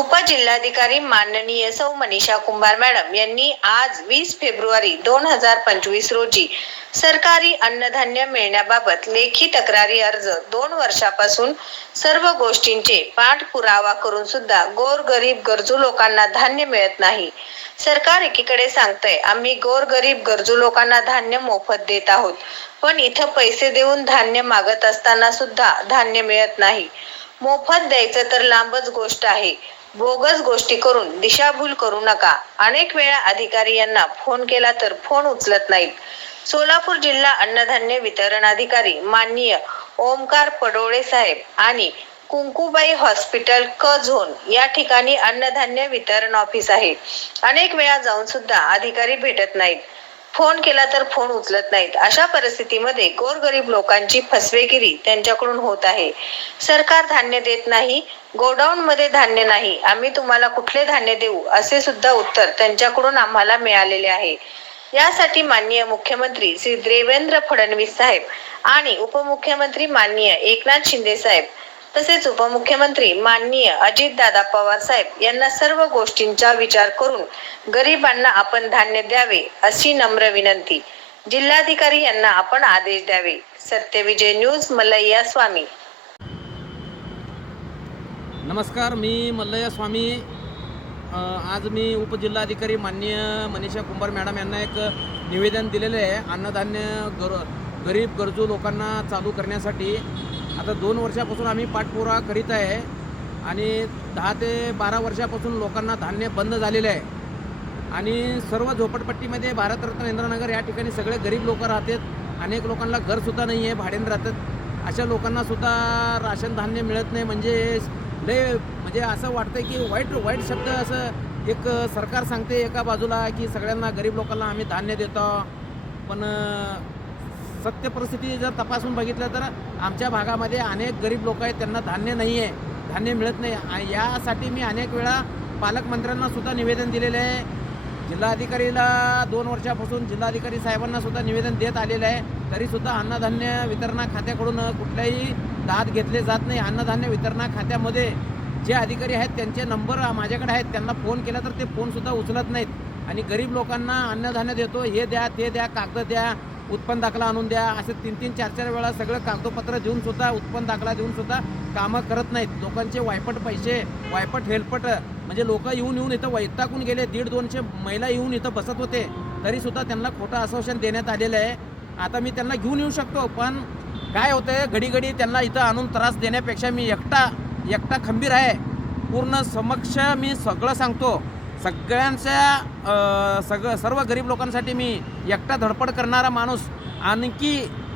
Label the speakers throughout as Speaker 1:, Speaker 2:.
Speaker 1: उपजिल्हाधिकारी माननीय सौ मनीषा कुंभार मॅडम यांनी आज वीस फेब्रुवारी दोन हजार पंचवीस रोजी सरकारी अन्नधान्य मिळण्याबाबत लेखी तक्रारी अर्ज दोन वर्षापासून सर्व गोष्टींचे पाठपुरावा करून सुद्धा गोरगरीब गरजू लोकांना धान्य मिळत नाही. सरकार एकीकडे सांगतंय आम्ही गोरगरीब गरजू लोकांना धान्य मोफत देत आहोत पण इथं पैसे देऊन धान्य मागत असताना सुद्धा धान्य मिळत नाही. मोफत द्यायचं तर लांबच गोष्ट आहे. बोगस गोष्टी करून दिशाभूल करू नका. अनेक वेळा अधिकारी यांना फोन केला तर फोन उचलत नाहीत. सोलापूर जिल्हा अन्नधान्य वितरण अधिकारी माननीय ओमकार पडोळे साहेब आणि कुंकुबाई हॉस्पिटल क झोन या ठिकाणी अन्नधान्य वितरण ऑफिस आहे. अनेक वेळा जाऊन सुद्धा अधिकारी भेटत नाहीत. फोन केला तर फोन उचलत नाहीत. अशा परिस्थितीमध्ये गोरगरीब लोकांची फसवेगिरी त्यांच्याकडून होत आहे. सरकार धान्य देत नाही गोडाऊन मध्ये धान्य नाही आम्ही तुम्हाला कुठले धान्य देऊ? असे सुद्धा उत्तर त्यांच्याकडून आम्हाला मिळालेले आहे. यासाठी माननीय मुख्यमंत्री श्री देवेंद्र फडणवीस साहेब आणि उपमुख्यमंत्री माननीय एकनाथ शिंदे साहेब तसेच उपमुख्यमंत्री माननीय अजितदादा पवार साहेब यांना सर्व गोष्टींचा विचार करून गरिबांना आपण धान्य द्यावे अशी नम्र विनंती. जिल्हाधिकारी यांना आपण आदेश द्यावे. सत्यविजय न्यूज मलैया स्वामी.
Speaker 2: नमस्कार मी मल्लया स्वामी. आज मी उपजिल्हाधिकारी माननीय मनीषा कुंभार मॅडम यांना एक निवेदन दिलेलं आहे अन्नधान्य गर गरीब गरजू लोकांना चालू करण्यासाठी. आता दोन वर्षापासून आम्ही पाठपुरावा करीत आहे आणि दहा ते बारा वर्षापासून लोकांना धान्य बंद झालेलं आहे. आणि सर्व झोपडपट्टीमध्ये भारतरत्न इंद्रनगर या ठिकाणी सगळे गरीब लोक राहतात अनेक लोकांना घरसुद्धा नाही आहे भाड्याने राहतात. अशा लोकांनासुद्धा राशन धान्य मिळत नाही म्हणजे लय म्हणजे असं वाटतं की वाईट वाईट शब्द असं एक सरकार सांगते एका बाजूला की सगळ्यांना गरीब लोकांना आम्ही धान्य देतो. पण सत्य परिस्थिती जर तपासून बघितलं तर आमच्या भागामध्ये अनेक गरीब लोक आहेत त्यांना धान्य नाही आहे धान्य मिळत नाही. यासाठी मी अनेक वेळा पालकमंत्र्यांना सुद्धा निवेदन दिलेलं आहे. जिल्हाधिकारीला दोन वर्षापासून जिल्हाधिकारी साहेबांना सुद्धा निवेदन देत आलेलं आहे. तरीसुद्धा अन्नधान्य वितरणा खात्याकडून कुठल्याही दाद घेतले जात नाही. अन्नधान्य वितरणा खात्यामध्ये जे अधिकारी आहेत त्यांचे नंबर माझ्याकडे आहेत. त्यांना फोन केला तर ते फोनसुद्धा उचलत नाहीत. आणि गरीब लोकांना अन्नधान्य देतो. हे द्या ते द्या कागद द्या उत्पन्न दाखला आणून द्या. असे तीन तीन चार चार वेळा सगळं कागदोपत्र देऊन सुद्धा उत्पन्न दाखला देऊन सुद्धा कामं करत नाहीत. लोकांचे वायपट पैसे वायपट हेलपट म्हणजे लोक येऊन येऊन इथं वैतागून गेले. दीड दोनशे महिला येऊन इथं बसत होते. तरी सुद्धा त्यांना खोटं आश्वासन देण्यात आलेलं आहे. आता मी त्यांना घेऊन येऊ शकतो पण काय होतं घडी घडी त्यांना इथं आणून त्रास देण्यापेक्षा मी एकटा एकटा खंबीर आहे. पूर्ण समक्ष मी सगळं सांगतो. सगळ्यांच्या सगळं सर्व गरीब लोकांसाठी मी एकटा धडपड करणारा माणूस आणखी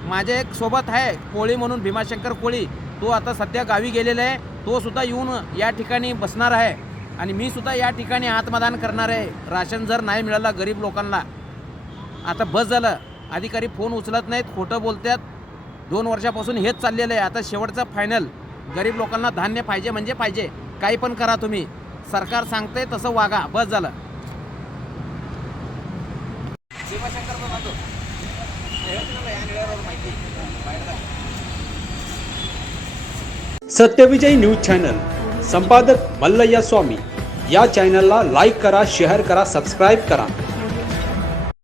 Speaker 2: माझ्या एक सोबत आहे कोळी म्हणून भीमाशंकर कोळी. तो आता सध्या गावी गेलेला आहे. तो सुद्धा येऊन या ठिकाणी बसणार आहे. आणि मी सुद्धा या ठिकाणी आत्मदान करणार आहे. राशन जर नाही मिळालं गरीब लोकांना. आता बस झालं. अधिकारी फोन उचलत नाहीत खोटं बोलतात दोन वर्षापासून हेच चाललेलं आहे. आता शेवटचं फायनल गरीब लोकांना धान्य पाहिजे म्हणजे पाहिजे. काही पण करा तुम्ही. सरकार सांगते तसं वागा. बस झालं.
Speaker 3: Satyavijay news channel. संपादक मल्लय्या स्वामी. या चॅनलला लाईक करा शेअर करा सबस्क्राईब करा.